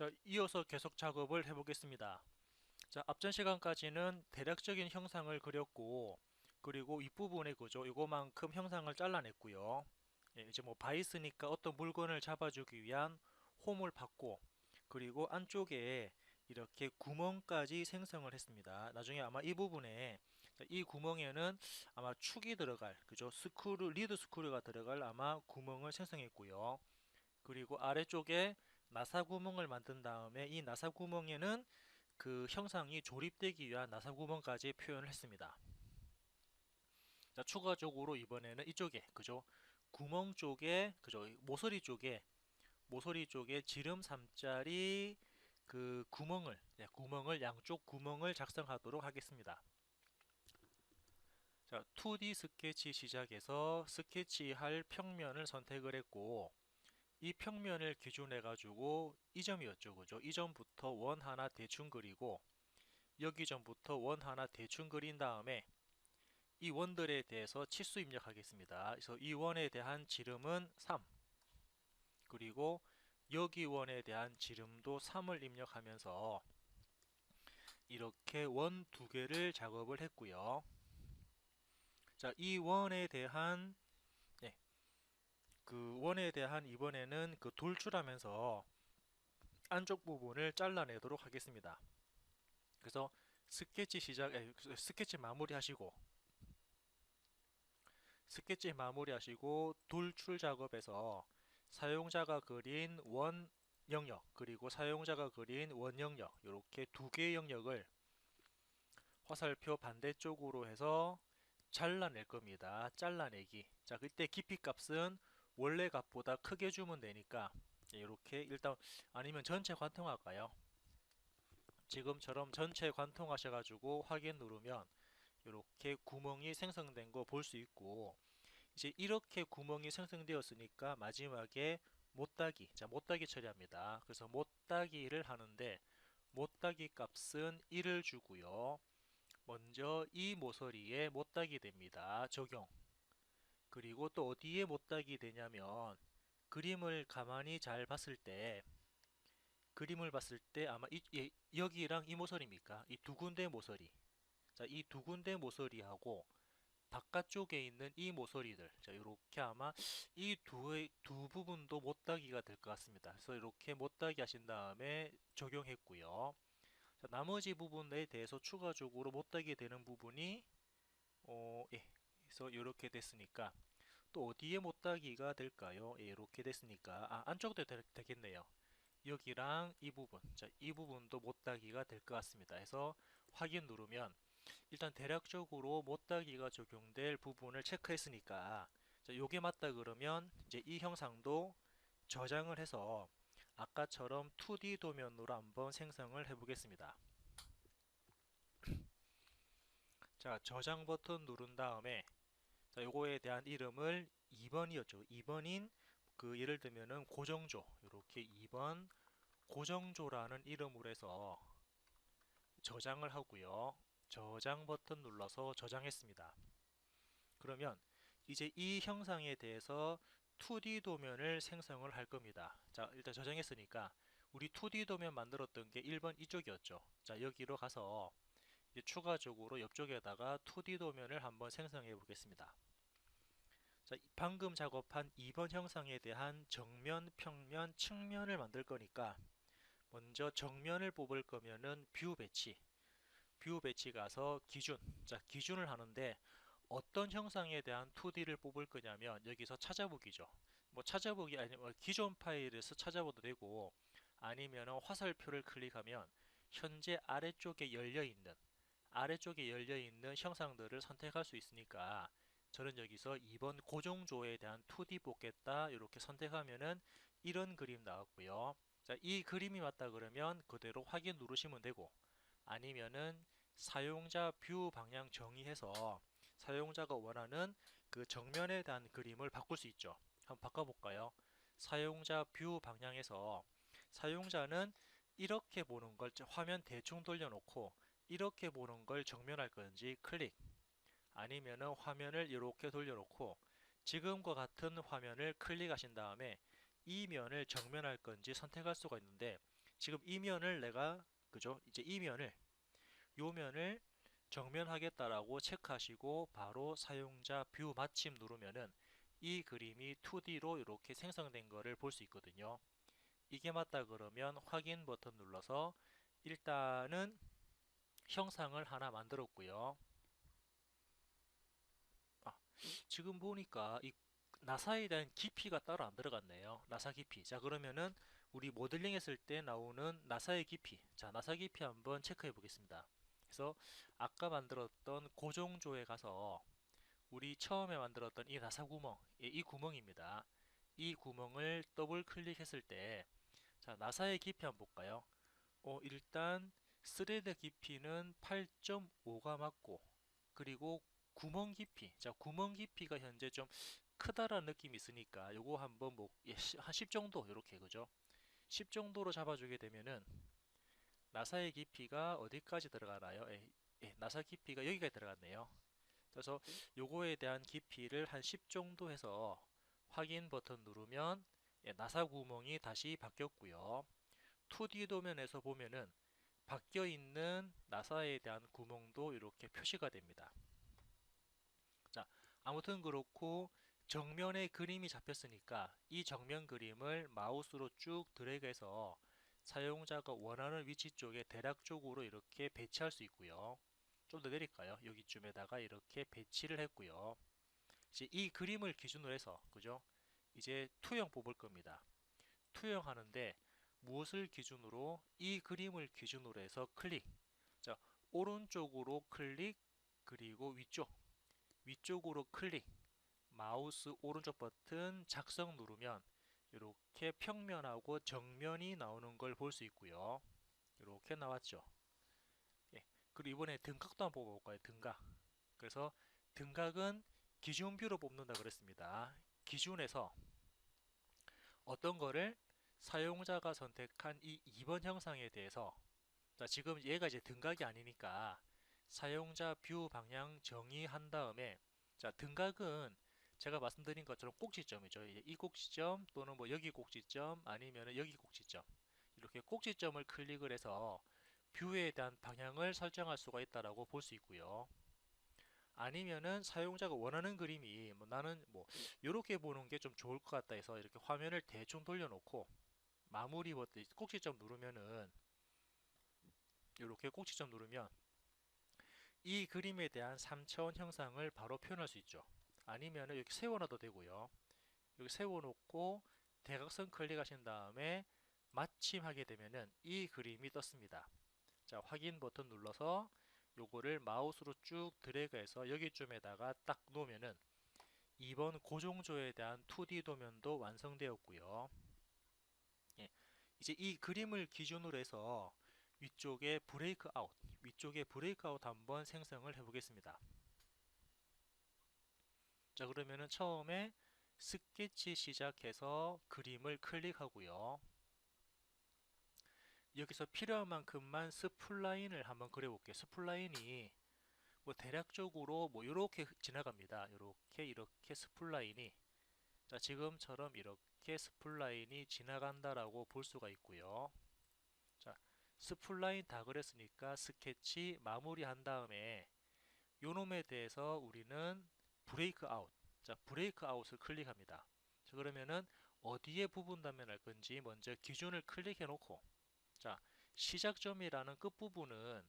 자, 이어서 계속 작업을 해보겠습니다. 자, 앞전 시간까지는 대략적인 형상을 그렸고, 그리고 윗부분의 구조, 요거만큼 형상을 잘라냈고요. 예, 이제 뭐 바이스니까 어떤 물건을 잡아주기 위한 홈을 받고, 그리고 안쪽에 이렇게 구멍까지 생성을 했습니다. 나중에 아마 이 부분에, 이 구멍에는 아마 축이 들어갈, 그죠? 리드 스크류가 들어갈 아마 구멍을 생성했고요. 그리고 아래쪽에 나사 구멍을 만든 다음에 이 나사 구멍에는 그 형상이 조립되기 위한 나사 구멍까지 표현을 했습니다. 자, 추가적으로 이번에는 이쪽에, 그죠? 구멍 쪽에, 그죠? 모서리 쪽에 지름 3짜리 그 구멍을 양쪽 구멍을 작성하도록 하겠습니다. 자, 2D 스케치 시작해서 스케치할 평면을 선택을 했고, 이 평면을 기준해 가지고 이 점이었죠, 그죠? 이 점부터 원 하나 대충 그리고 여기 점부터 원 하나 대충 그린 다음에 이 원들에 대해서 치수 입력하겠습니다. 그래서 이 원에 대한 지름은 3, 그리고 여기 원에 대한 지름도 3을 입력하면서 이렇게 원 두 개를 작업을 했고요. 자, 이 원에 대한 그 원에 대한 이번에는 그 돌출하면서 안쪽 부분을 잘라내도록 하겠습니다. 그래서 스케치 마무리하시고 돌출 작업에서 사용자가 그린 원 영역 그리고 사용자가 그린 원 영역 이렇게 두 개의 영역을 화살표 반대쪽으로 해서 잘라낼 겁니다. 잘라내기. 자, 그때 깊이 값은 원래 값보다 크게 주면 되니까 이렇게 일단 아니면 전체 관통할까요? 지금처럼 전체 관통하셔가지고 확인 누르면 이렇게 구멍이 생성된 거 볼 수 있고, 이제 이렇게 구멍이 생성되었으니까 마지막에 못따기, 자, 못따기 처리합니다. 그래서 못따기를 하는데 못따기 값은 1을 주고요. 먼저 이 모서리에 못따기 됩니다. 적용. 그리고 또 어디에 못따기 되냐면 그림을 가만히 잘 봤을 때 아마 여기랑 이 모서리입니까? 이 두 군데 모서리. 자, 이 두 군데 모서리하고 바깥쪽에 있는 이 모서리들, 자, 이렇게 아마 이 두 부분도 못따기가 될 것 같습니다. 그래서 이렇게 못따기 하신 다음에 적용했고요. 자, 나머지 부분에 대해서 추가적으로 못따기 되는 부분이 예, 그래서 이렇게 됐으니까 또 어디에 못따기가 될까요? 예, 이렇게 됐으니까 안쪽도 되겠네요. 여기랑 이 부분, 자, 이 부분도 못따기가 될 것 같습니다. 해서 확인 누르면 일단 대략적으로 못따기가 적용될 부분을 체크했으니까, 자, 요게 맞다 그러면 이제 이 형상도 저장을 해서 아까처럼 2D 도면으로 한번 생성을 해 보겠습니다. 자, 저장 버튼 누른 다음에 자, 요거에 대한 이름을 2번이었죠. 2번인 그 예를 들면은 고정조, 이렇게 2번 고정조라는 이름으로 해서 저장을 하고요. 저장 버튼 눌러서 저장했습니다. 그러면 이제 이 형상에 대해서 2D 도면을 생성을 할 겁니다. 자, 일단 저장했으니까 우리 2D 도면 만들었던 게 1번 이쪽이었죠. 자, 여기로 가서 이제 추가적으로 옆쪽에다가 2D 도면을 한번 생성해 보겠습니다. 자, 방금 작업한 2번 형상에 대한 정면, 평면, 측면을 만들 거니까 먼저 정면을 뽑을 거면은 뷰 배치 가서 기준. 자, 기준을 하는데 어떤 형상에 대한 2D를 뽑을 거냐면 여기서 찾아보기죠. 뭐 찾아보기 아니면 기존 파일에서 찾아봐도 되고 아니면 화살표를 클릭하면 현재 아래쪽에 열려 있는 형상들을 선택할 수 있으니까 저는 여기서 2번 고정조에 대한 2D 뽑겠다 이렇게 선택하면은 이런 그림 나왔고요. 자, 이 그림이 맞다 그러면 그대로 확인 누르시면 되고 아니면은 사용자 뷰 방향 정의해서 사용자가 원하는 그 정면에 대한 그림을 바꿀 수 있죠. 한번 바꿔볼까요? 사용자 뷰 방향에서 사용자는 이렇게 보는 걸 화면 대충 돌려놓고 이렇게 보는 걸 정면할 건지 클릭 아니면은 화면을 이렇게 돌려놓고 지금과 같은 화면을 클릭하신 다음에 이 면을 정면할 건지 선택할 수가 있는데 지금 이 면을 내가 그죠? 이제 이 면을 요 면을 정면하겠다라고 체크하시고 바로 사용자 뷰 마침 누르면은 이 그림이 2D로 이렇게 생성된 거를 볼 수 있거든요. 이게 맞다 그러면 확인 버튼 눌러서 일단은 형상을 하나 만들었고요. 아, 지금 보니까 이 나사에 대한 깊이가 따로 안 들어갔네요. 나사 깊이. 자, 그러면은 우리 모델링 했을 때 나오는 나사의 깊이. 자, 나사 깊이 한번 체크해 보겠습니다. 그래서 아까 만들었던 고정조에 가서 우리 처음에 만들었던 이 나사 구멍, 예, 이 구멍입니다. 이 구멍을 더블 클릭했을 때, 자, 나사의 깊이 한번 볼까요? 일단 스레드 깊이는 8.5가 맞고, 그리고 구멍 깊이, 자, 구멍 깊이가 현재 좀 크다라는 느낌이 있으니까 요거 한번 뭐, 예, 한 10 정도 이렇게 그죠? 10 정도로 잡아주게 되면은 나사의 깊이가 어디까지 들어가나요? 나사 깊이가 여기까지 들어갔네요. 그래서 요거에 대한 깊이를 한 10 정도 해서 확인 버튼 누르면 나사 구멍이 다시 바뀌었고요. 2D 도면에서 보면은 바뀌어 있는 나사에 대한 구멍도 이렇게 표시가 됩니다. 자, 아무튼 그렇고 정면에 그림이 잡혔으니까 이 정면 그림을 마우스로 쭉 드래그해서 사용자가 원하는 위치 쪽에 대략적으로 이렇게 배치할 수 있고요. 좀 더 내릴까요? 여기쯤에다가 이렇게 배치를 했고요. 이제 이 그림을 기준으로 해서 그죠? 이제 투영 뽑을 겁니다. 투영하는데 무엇을 기준으로 이 그림을 기준으로 해서 클릭. 자, 오른쪽으로 클릭 그리고 위쪽으로 클릭. 마우스 오른쪽 버튼 작성 누르면 이렇게 평면하고 정면이 나오는 걸 볼 수 있고요. 이렇게 나왔죠. 예. 그리고 이번에 등각도 한번 뽑아볼까요? 등각. 그래서 등각은 기준 뷰로 뽑는다 그랬습니다. 기준에서 어떤 거를 사용자가 선택한 이 2번 형상에 대해서 자, 지금 얘가 이제 등각이 아니니까 사용자 뷰 방향 정의한 다음에 자, 등각은 제가 말씀드린 것처럼 꼭지점이죠. 이제 이 꼭지점 또는 뭐 여기 꼭지점 아니면 여기 꼭지점 이렇게 꼭지점을 클릭을 해서 뷰에 대한 방향을 설정할 수가 있다라고 볼 수 있고요. 아니면은 사용자가 원하는 그림이 뭐 나는 뭐 이렇게 보는 게 좀 좋을 것 같다 해서 이렇게 화면을 대충 돌려놓고 마무리 버튼 꼭지점 누르면은 이렇게 꼭지점 누르면 이 그림에 대한 3차원 형상을 바로 표현할 수 있죠. 아니면은 이렇게 세워놔도 되고요. 이렇게 세워놓고 대각선 클릭하신 다음에 마침 하게 되면은 이 그림이 떴습니다. 자, 확인 버튼 눌러서 요거를 마우스로 쭉 드래그해서 여기쯤에다가 딱 놓으면은 2번 고정조에 대한 2D 도면도 완성되었고요. 예, 이제 이 그림을 기준으로 해서 위쪽에 브레이크아웃 한번 생성을 해보겠습니다. 자, 그러면은 처음에 스케치 시작해서 그림을 클릭하고요. 여기서 필요한 만큼만 스플라인을 한번 그려볼게요. 스플라인이 뭐 대략적으로 뭐 이렇게 지나갑니다. 이렇게 스플라인이 자, 지금처럼 이렇게 스플라인이 지나간다라고 볼 수가 있고요. 자, 스플라인 다 그렸으니까 스케치 마무리한 다음에 요놈에 대해서 우리는 브레이크 아웃. 자, 브레이크 아웃을 클릭합니다. 자, 그러면은 어디에 부분 단면할 건지 먼저 기준을 클릭해 놓고 자, 시작점이라는 끝부분은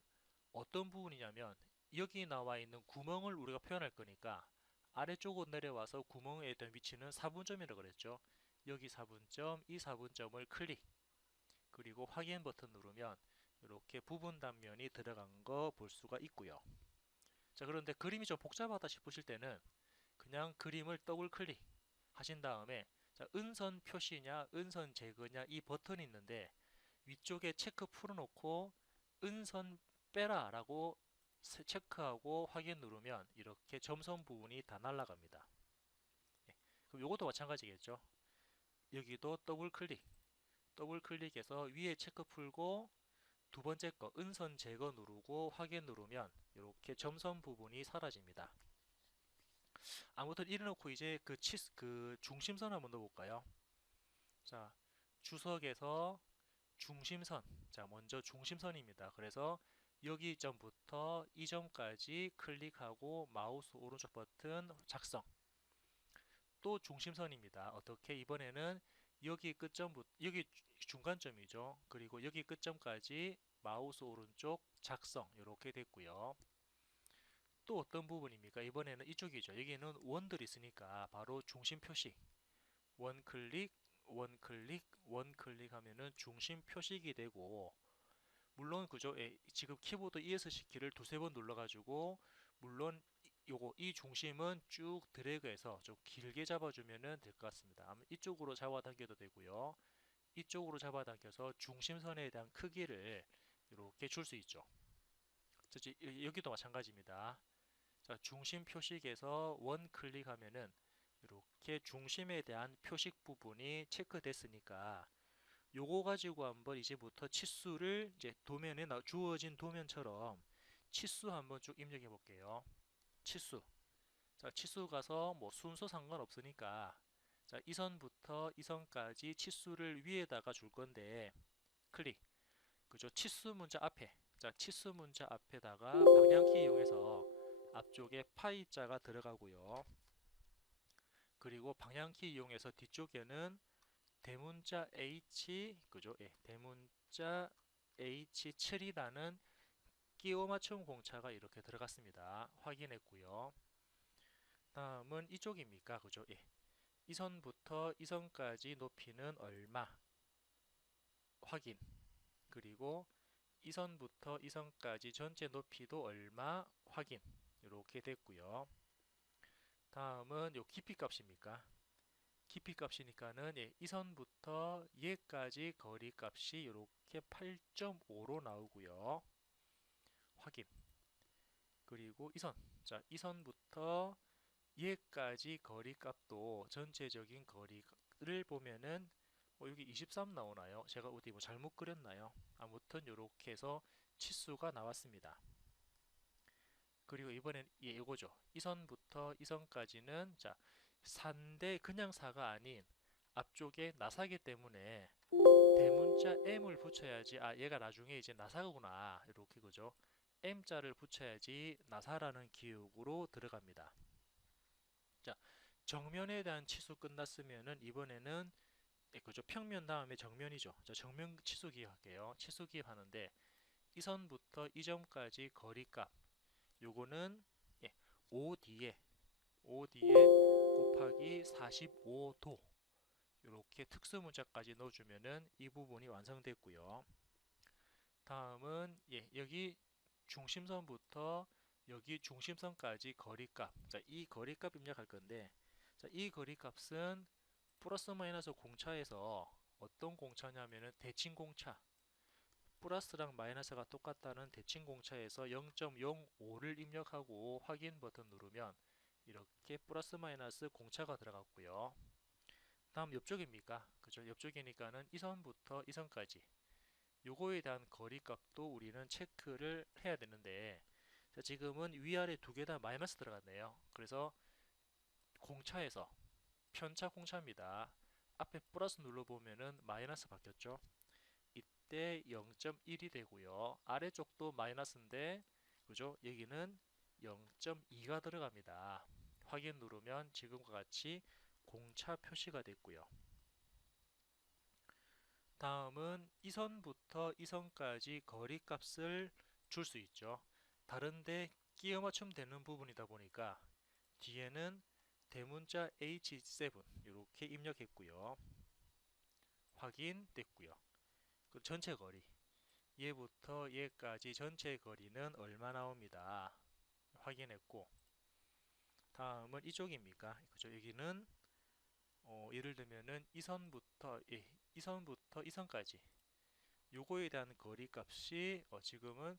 어떤 부분이냐면 여기 나와 있는 구멍을 우리가 표현할 거니까 아래쪽으로 내려와서 구멍에 있던 위치는 4분점이라고 그랬죠. 여기 4분점, 이 4분점을 클릭 그리고 확인 버튼 누르면 이렇게 부분 단면이 들어간 거 볼 수가 있고요. 자, 그런데 그림이 좀 복잡하다 싶으실 때는 그냥 그림을 더블 클릭 하신 다음에 자, 은선 표시냐 은선 제거냐 이 버튼이 있는데 위쪽에 체크 풀어놓고 은선 빼라 라고 체크하고 확인 누르면 이렇게 점선 부분이 다 날아갑니다. 예, 그럼 이것도 마찬가지겠죠. 여기도 더블 클릭해서 위에 체크 풀고 두 번째 거 은선 제거 누르고 확인 누르면 이렇게 점선 부분이 사라집니다. 아무튼 이래 놓고 이제 그 중심선 한번 넣어볼까요? 자, 주석에서 중심선. 자, 먼저 중심선입니다. 그래서 여기 점부터 이 점까지 클릭하고 마우스 오른쪽 버튼 작성. 또 중심선입니다. 어떻게 이번에는 여기 끝점부터 여기 중간점이죠. 그리고 여기 끝점까지 마우스 오른쪽 작성 이렇게 됐고요. 또 어떤 부분입니까? 이번에는 이쪽이죠. 여기는 원들이 있으니까 바로 중심 표시. 원클릭, 원클릭, 원클릭 하면은 중심 표식이 되고, 물론 그죠? 예, 지금 키보드 ESC 키를 두세 번 눌러가지고 물론 요거 이 중심은 쭉 드래그해서 좀 길게 잡아주면은 될 것 같습니다. 아마 이쪽으로 잡아당겨도 되고요. 이쪽으로 잡아당겨서 중심선에 대한 크기를 이렇게 줄 수 있죠. 여기도 마찬가지입니다. 자, 중심 표식에서 원 클릭하면은 이렇게 중심에 대한 표식 부분이 체크됐으니까 요거 가지고 한번 이제부터 치수를 이제 도면에 주어진 도면처럼 치수 한번 쭉 입력해 볼게요. 치수. 자, 치수 가서 뭐 순서 상관없으니까 자, 이 선부터 이 선까지 치수를 위에다가 줄 건데 클릭. 그죠? 치수 문자 앞에. 자, 치수 문자 앞에다가 방향키 이용해서 앞쪽에 파이자가 들어가고요. 그리고 방향키 이용해서 뒤쪽에는 대문자 H, 그죠? 예, 대문자 H7이라는 끼워 맞춤 공차가 이렇게 들어갔습니다. 확인했고요. 다음은 이쪽입니까? 그죠? 예. 이 선부터 이 선까지 높이는 얼마? 확인. 그리고 이 선부터 이 선까지 전체 높이도 얼마? 확인. 이렇게 됐고요. 다음은 요 깊이 값입니까? 깊이 값이니까는 예, 이 선부터 얘까지 거리 값이 이렇게 8.5로 나오고요. 확인. 그리고 이 선. 자, 이 선부터 얘까지 거리 값도 전체적인 거리를 보면은 여기 23 나오나요? 제가 어디 뭐 잘못 그렸나요? 아무튼 이렇게 해서 치수가 나왔습니다. 그리고 이번엔 이거죠. 이 선부터 이 선까지는 자, 4인데 그냥 4가 아닌 앞쪽에 나사기 때문에 대문자 M을 붙여야지 아 얘가 나중에 이제 나사구나 이렇게 그죠. M자를 붙여야지 나사라는 기억으로 들어갑니다. 자, 정면에 대한 치수 끝났으면은 이번에는 예, 그죠. 평면 다음에 정면이죠. 자, 정면 치수 기입할게요. 치수 기입하는데 이 선부터 이 점까지 거리값 요거는 예, 5 뒤에 곱하기 45도 이렇게 특수 문자까지 넣어주면은 이 부분이 완성됐고요. 다음은 예, 여기 중심선부터 여기 중심선까지 거리값. 자, 이 거리값 입력할 건데, 자, 이 거리값은 플러스 마이너스 공차에서 어떤 공차냐면은 대칭 공차. 플러스랑 마이너스가 똑같다는 대칭 공차에서 0.05를 입력하고 확인 버튼 누르면 이렇게 플러스 마이너스 공차가 들어갔고요. 다음 옆쪽입니까? 그죠? 옆쪽이니까는 이 선부터 이 선까지 요거에 대한 거리값도 우리는 체크를 해야 되는데 자, 지금은 위아래 두 개 다 마이너스 들어갔네요. 그래서 공차에서 편차 공차입니다. 앞에 플러스 눌러보면은 마이너스 바뀌었죠. 이때 0.1이 되고요. 아래쪽도 마이너스인데 그죠? 여기는 0.2가 들어갑니다. 확인 누르면 지금과 같이 공차 표시가 됐고요. 다음은 이 선부터 이 선까지 거리값을 줄 수 있죠. 다른데 끼워 맞춤 되는 부분이다 보니까 뒤에는 대문자 H7 이렇게 입력했고요. 확인됐고요. 그 전체 거리 얘부터 얘까지 전체 거리는 얼마 나옵니다. 확인했고 다음은 이쪽입니까? 그죠? 여기는 예를 들면은 이 선부터 예, 이 선부터 이 선까지 요거에 대한 거리 값이 지금은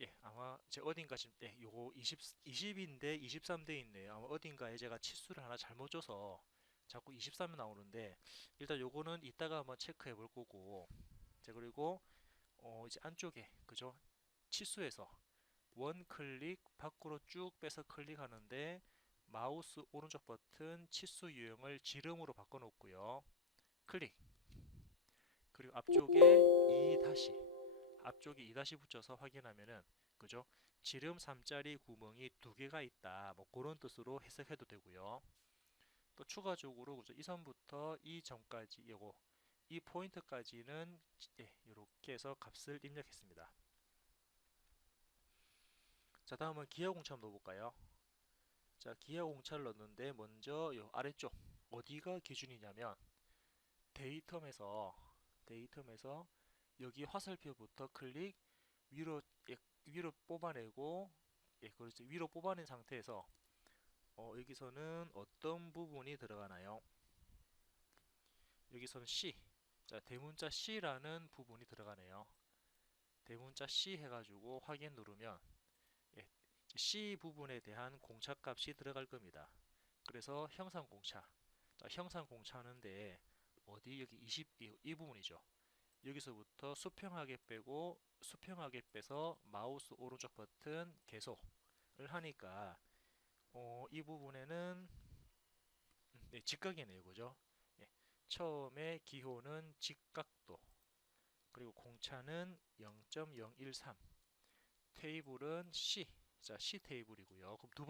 예, 아마 제 어딘가 지금 예, 요거 20인데 23돼 있네요. 아마 어딘가에 제가 치수를 하나 잘못 줘서 자꾸 23이 나오는데 일단 요거는 이따가 한번 체크해 볼 거고 자 그리고 이제 안쪽에 그죠? 치수에서 원 클릭 밖으로 쭉 빼서 클릭하는데 마우스 오른쪽 버튼 치수 유형을 지름으로 바꿔 놓고요. 클릭 그리고 앞쪽에 2 다시, 앞쪽에 2 다시 붙여서 확인하면은, 그죠? 지름 3짜리 구멍이 2개가 있다. 뭐 그런 뜻으로 해석해도 되고요. 또 추가적으로, 그죠? 이 선부터 이 점까지, 요거 이 포인트까지는 이렇게 해서 값을 입력했습니다. 자, 다음은 기하 공차 한번 넣어볼까요? 자, 기하 공차를 넣는데 먼저 요 아래쪽 어디가 기준이냐면 데이텀에서 데이텀에서 여기 화살표부터 클릭 위로, 위로 뽑아내고, 그렇지, 위로 뽑아낸 상태에서 여기서는 어떤 부분이 들어가나요? 여기서는 C, 자, 대문자 C라는 부분이 들어가네요. 대문자 C 해가지고 확인 누르면 예, C 부분에 대한 공차값이 들어갈 겁니다. 그래서 형상 공차, 자, 형상 공차하는데 어디, 여기 20, 이 부분이죠. 여기서부터 수평하게 빼고, 수평하게 빼서 마우스 오른쪽 버튼 계속을 하니까 이 부분에는 네, 직각이네요, 그죠? 예, 처음에 기호는 직각도, 그리고 공차는 0.013, 테이블은 C, 자, C 테이블이고요. 그럼 두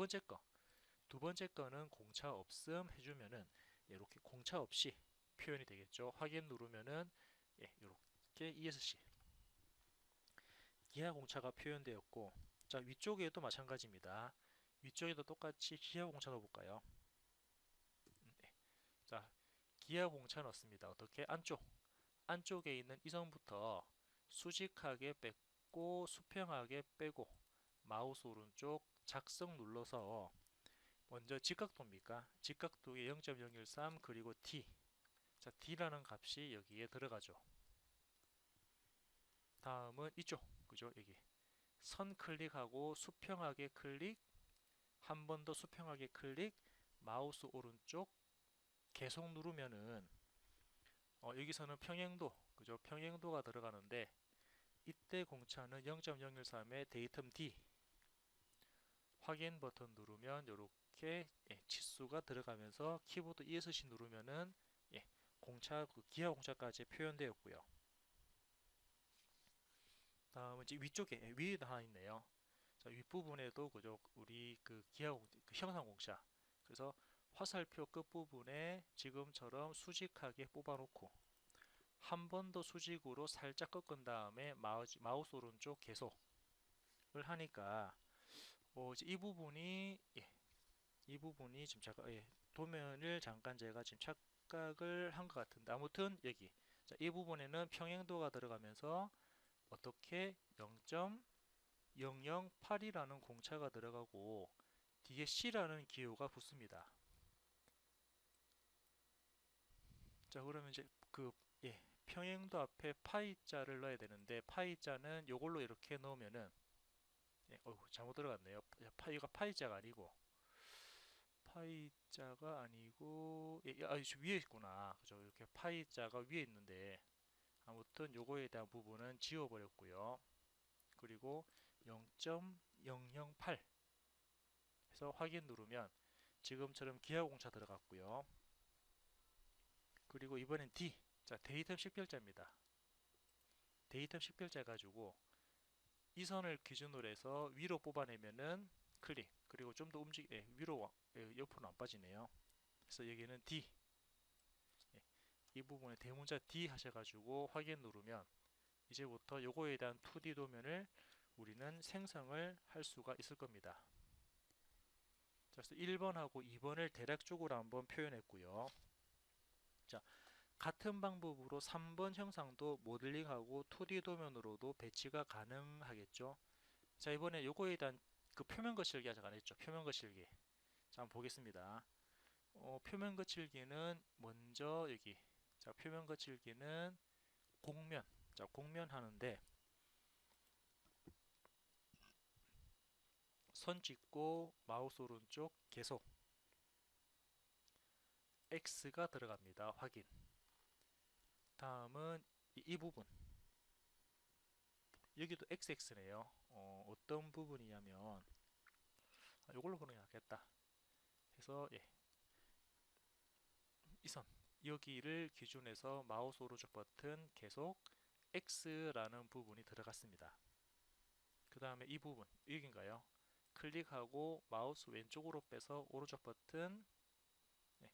번째 거는 공차 없음 해주면은 이렇게 공차 없이 표현이 되겠죠. 확인 누르면은 이렇게 ESC 기하 공차가 표현되었고, 자, 위쪽에도 마찬가지입니다. 위쪽에도 똑같이 기하 공차 넣어볼까요? 네. 자, 기하 공차 넣습니다. 어떻게? 안쪽에 있는 이 선부터 수직하게 뺐고 수평하게 빼고 마우스 오른쪽 작성 눌러서 먼저 직각도입니까? 직각도의 0.013 그리고 t, 자, d라는 값이 여기에 들어가죠. 다음은 이쪽, 그죠? 여기 선 클릭하고 수평하게 클릭, 한 번 더 수평하게 클릭, 마우스 오른쪽 계속 누르면은 여기서는 평행도, 그죠? 평행도가 들어가는데 이때 공차는 0.013의 데이텀 D, 확인 버튼 누르면 이렇게 치수가 들어가면서 키보드 ESC 누르면은 공차, 그 기하 공차까지 표현되었고요. 다음은 이제 위쪽에 위에도 하나 있네요. 자, 윗부분에도 그죠? 우리 그 그 형상 공차. 그래서 화살표 끝부분에 지금처럼 수직하게 뽑아놓고 한 번 더 수직으로 살짝 꺾은 다음에 마우스 오른쪽 계속을 하니까 이제 이 부분이 지금 잠깐 도면을 잠깐 제가 지금 착각을 한 것 같은데, 아무튼 여기, 자, 이 부분에는 평행도가 들어가면서 어떻게 0.008이라는 공차가 들어가고 뒤에 C라는 기호가 붙습니다. 자, 그러면 이제 평행도 앞에 파이자를 넣어야 되는데 파이자는 요걸로 이렇게 넣으면은 잘못 들어갔네요. 이거 파이자가 아니고 위에 있구나. 그죠? 이렇게 파이자가 위에 있는데 아무튼 요거에 대한 부분은 지워버렸고요. 그리고 0.008 해서 확인 누르면 지금처럼 기하공차 들어갔고요. 그리고 이번엔 D, 자, 데이텀 식별자입니다. 데이텀 식별자 가지고 이 선을 기준으로 해서 위로 뽑아내면은 클릭, 그리고 좀 더 위로 옆으로 안 빠지네요. 그래서 여기는 D, 이 부분에 대문자 D 하셔가지고 확인 누르면 이제부터 요거에 대한 2D 도면을 우리는 생성을 할 수가 있을 겁니다. 그래서 1번하고 2번을 대략적으로 한번 표현했고요. 자, 같은 방법으로 3번 형상도 모델링하고 2D 도면으로도 배치가 가능하겠죠. 자, 이번에 요거에 대한 그 표면 거칠기 아직 안 했죠. 표면 거칠기. 자, 한번 보겠습니다. 표면 거칠기는 먼저 여기, 자, 표면 거칠기는 곡면, 자, 곡면 하는데 선 찍고 마우스 오른쪽 계속 X가 들어갑니다. 확인. 다음은 이 부분, 여기도 XX네요. 어떤 부분이냐면 이걸로 보는 게 낫겠다 해서 이 선, 여기를 기준해서 마우스 오른쪽 버튼 계속 X라는 부분이 들어갔습니다. 그 다음에 이 부분 여기인가요? 클릭하고 마우스 왼쪽으로 빼서 오른쪽 버튼 네,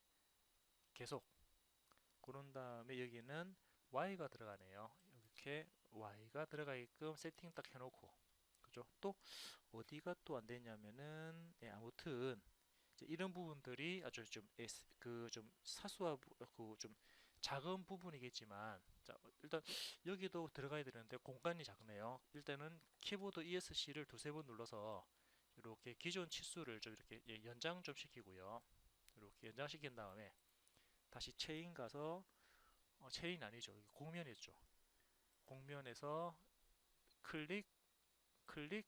계속 그런 다음에 여기는 Y가 들어가네요. 이렇게 Y가 들어가게끔 세팅 딱 해놓고 그죠? 또 어디가 또 안 됐냐면은 아무튼 이런 부분들이 아주 좀 사소한 좀 작은 부분이겠지만 자, 일단 여기도 들어가야 되는데 공간이 작네요. 일단은 키보드 ESC를 두세 번 눌러서 이렇게 기존 치수를 좀 이렇게 연장 좀 시키고요. 이렇게 연장시킨 다음에 다시 체인 가서 체인 아니죠. 공면이었죠. 공면에서 클릭 클릭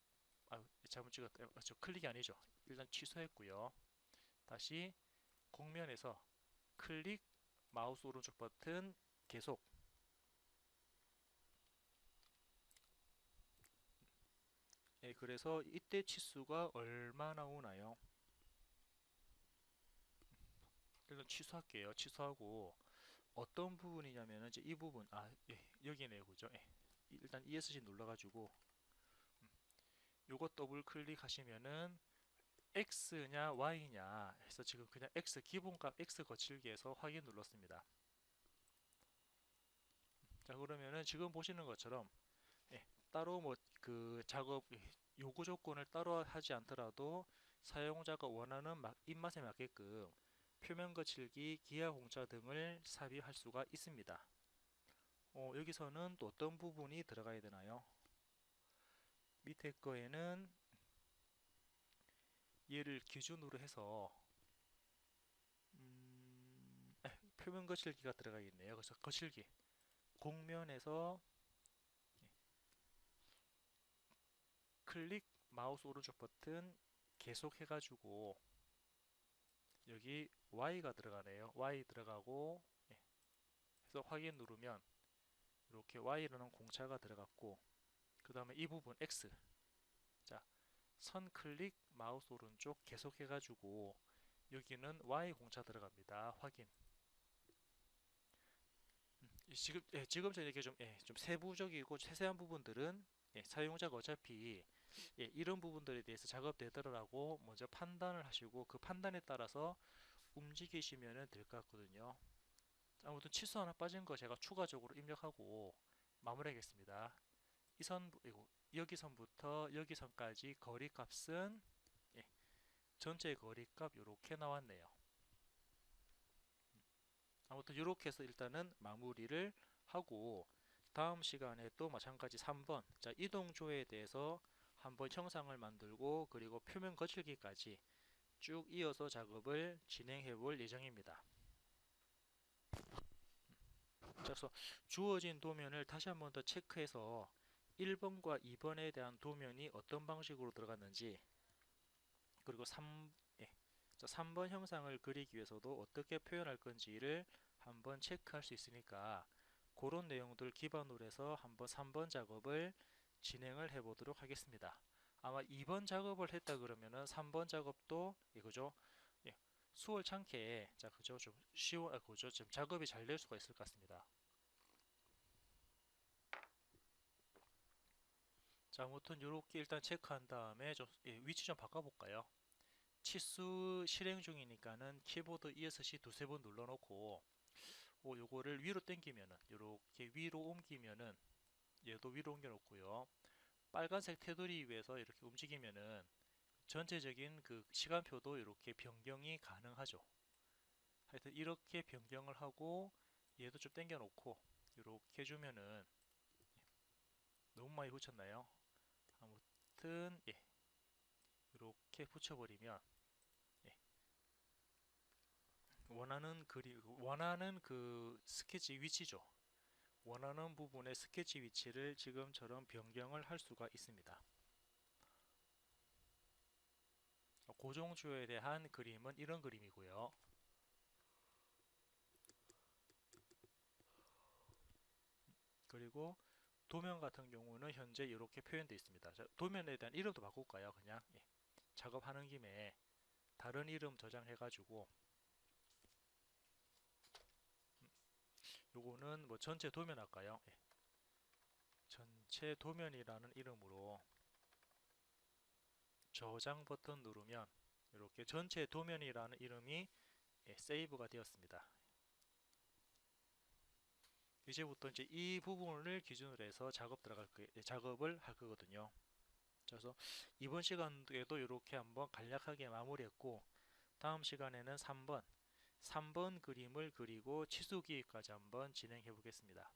잘못 찍었다. 클릭이 아니죠. 일단 취소했고요. 다시 공면에서 클릭 마우스 오른쪽 버튼 계속 그래서 이때 치수가 얼마 나오나요? 일단 취소할게요. 취소하고 어떤 부분이냐면 이제 이 부분 여기네요. 그죠? 일단 ESC 눌러가지고 요거 더블 클릭하시면은 X냐 Y냐 해서 지금 그냥 X 기본값 X 거칠기에서 확인 눌렀습니다. 자 그러면은 지금 보시는 것처럼 따로 뭐 그 작업 요구 조건을 따로 하지 않더라도 사용자가 원하는 입맛에 맞게끔 표면 거칠기, 기하 공차 등을 삽입할 수가 있습니다. 여기서는 또 어떤 부분이 들어가야 되나요? 밑에 거에는 얘를 기준으로 해서 표면 거칠기가 들어가 있네요. 그래서 거칠기 공면에서 클릭 마우스 오른쪽 버튼 계속 해가지고 여기 Y가 들어가네요. Y 들어가고 해서 확인 누르면 이렇게 Y라는 공차가 들어갔고 그 다음에 이 부분 X 자, 선 클릭 마우스 오른쪽 계속 해가지고 여기는 Y 공차 들어갑니다. 확인 지금 이렇게 좀 세부적이고 세세한 부분들은 사용자가 어차피 이런 부분들에 대해서 작업되더라고 먼저 판단을 하시고 그 판단에 따라서 움직이시면 될 것 같거든요. 아무튼 치수 하나 빠진 거 제가 추가적으로 입력하고 마무리하겠습니다. 여기 선부터 여기 선까지 거리 값은 전체 거리 값 이렇게 나왔네요. 아무튼 이렇게 해서 일단은 마무리를 하고 다음 시간에 또 마찬가지 3번 자 이동조에 대해서 한번 형상을 만들고 그리고 표면 거칠기까지 쭉 이어서 작업을 진행해 볼 예정입니다. 자, 그래서 주어진 도면을 다시 한번 더 체크해서 1번과 2번에 대한 도면이 어떤 방식으로 들어갔는지 그리고 3번 형상을 그리기 위해서도 어떻게 표현할 건지를 한번 체크할 수 있으니까 그런 내용들 기반으로 해서 한번 3번 작업을 진행을 해 보도록 하겠습니다. 아마 2번 작업을 했다 그러면은 3번 작업도 그죠? 수월찮게 자 그죠? 좀 그죠? 좀 작업이 잘 될 수가 있을 것 같습니다. 자 아무튼 이렇게 일단 체크한 다음에 위치 좀 바꿔볼까요? 치수 실행 중이니까는 키보드 ESC 두세 번 눌러놓고 요거를 위로 당기면은 이렇게 위로 옮기면은 얘도 위로 옮겨 놓고요. 빨간색 테두리 위에서 이렇게 움직이면은 전체적인 그 시간표도 이렇게 변경이 가능하죠. 하여튼 이렇게 변경을 하고 얘도 좀 당겨 놓고 이렇게 해주면은 너무 많이 붙였나요? 아무튼 이렇게 붙여버리면 원하는 그 스케치 위치죠. 원하는 부분의 스케치 위치를 지금처럼 변경을 할 수가 있습니다. 고정주에 대한 그림은 이런 그림이고요. 그리고 도면 같은 경우는 현재 이렇게 표현되어 있습니다. 자, 도면에 대한 이름도 바꿀까요? 그냥 작업하는 김에 다른 이름 저장해 가지고 요거는 뭐 전체 도면 할까요? 예. 전체 도면이라는 이름으로 저장 버튼 누르면 이렇게 전체 도면이라는 이름이 세이브가 되었습니다. 이제부터 이제 이 부분을 기준으로 해서 작업을 할 거거든요. 그래서 이번 시간에도 이렇게 한번 간략하게 마무리했고, 다음 시간에는 3번 그림을 그리고 치수기까지 한번 진행해 보겠습니다.